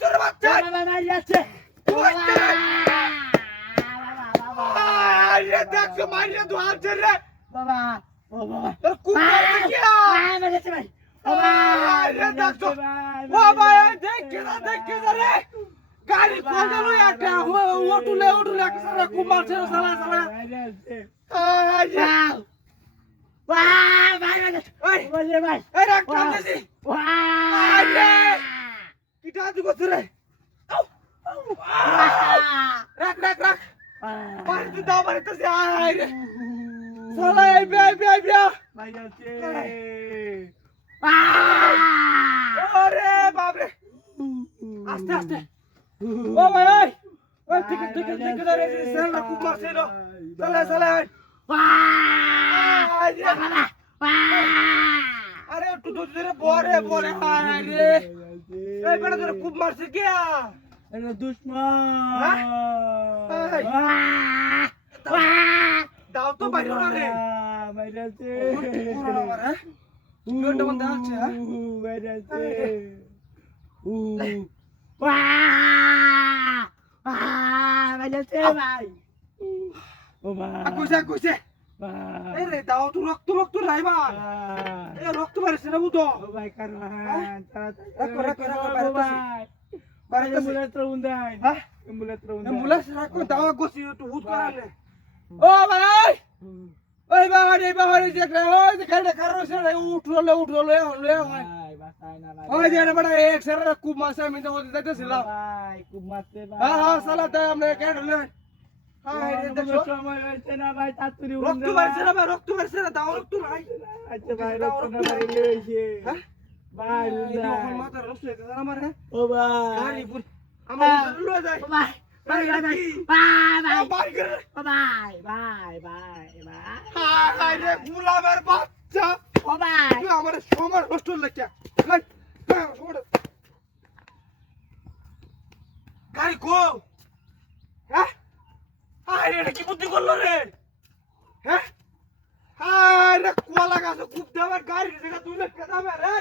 তোর বাচ্চা যাচ্ছে দেখছো মারিয়ে ধোয়াচ্ছে রে বাবা ও বাবা তোর কুমার দেখিয়া মেরেছে ভাই দেখছো ও ভাই দেখে না রে গাড়ি কোনটা লই একটা ওটুলে সারা কুমার ছেড়ে সালা ভাই বলে ভাই এই রাখ টানতেছি কিটা দিব রে রাখ পানি দাও পানি তো আয় রে সালা এই বিয়া ভাই যাচ্ছে ওরে বাপ রে আস্তে ও ভাই ওই ঠিক রে সালা কুমার ছেড়ে সালা আরে একটু ধরে বরে আরে এই বেটা তোর খুব মারছে কে এটা দুশ্মন দাও তো বাইরে না রে বাইরেছে পুরো আমার হ্যাঁ দুটো মন দাচ্ছে হ্যাঁ বাইরেছে বাইরেছে ভাই ও ভাই কইছে এই রে দাও তো রক্ত নাই ভাই এই রক্ত মারছে না বুতো ও ভাই কার রাখ ভাই এম্বুলেন্স রউন্দাই হ্যাঁ এম্বুলেন্স রাখো দাও গোসি একটু হুট করালে ও ভাই ওই বাবারে দেখ রে ওই দেখে কারো সে উঠলো ভাই বাসাই না ভাই ওই যে বড় এক সারা খুব মাসে আমি তো হতে যাইতেছিলাম ভাই খুব মারতে ভাই হ্যাঁ সালা তাই আমরা কেটলে হ্যাঁ রে দেখো সময় হইছে না ভাই তাড়াতাড়ি রক্ত মারছে না দাও রক্ত নাই আচ্ছা ভাই রক্ত না মারিলে হইছে হ্যাঁ ভাই এই যখন মাথা রক্ত হইছে আমার হ্যাঁ ও ভাই গাড়ি পুরি আমার লয়ে যায় ভাই ভাই হাই রে গুলামের বাচ্চা ও ভাই তুই আমার সময় নষ্ট লাগছে গাড়ি কো হ্যাঁ হাই রে কি বুদ্ধি করলো রে হ্যাঁ হাই রে কোলা গাছ খুব দেবার গাড়ি জায়গা তুই লেখা যাবে রে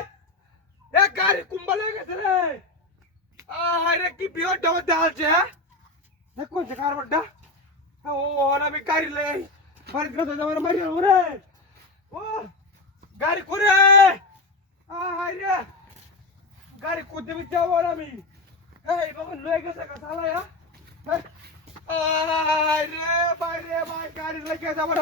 এ গাড়ি কুম্বালে গেছে রে হাই রে কি বিয়র ডাবল দেখাচ্ছে হ্যাঁ দেখো যে কার বড়টা ও আমি গাড়ি লই বাড়ি গেছে যাবার মারি ওরে ও গাড়ি করে হাই রে গাড়ি কোদে বি যাবো আমি এই বাবা লয়ে গেছে কা সালা আয় রে ভাই গাড়ি লয়ে যাবো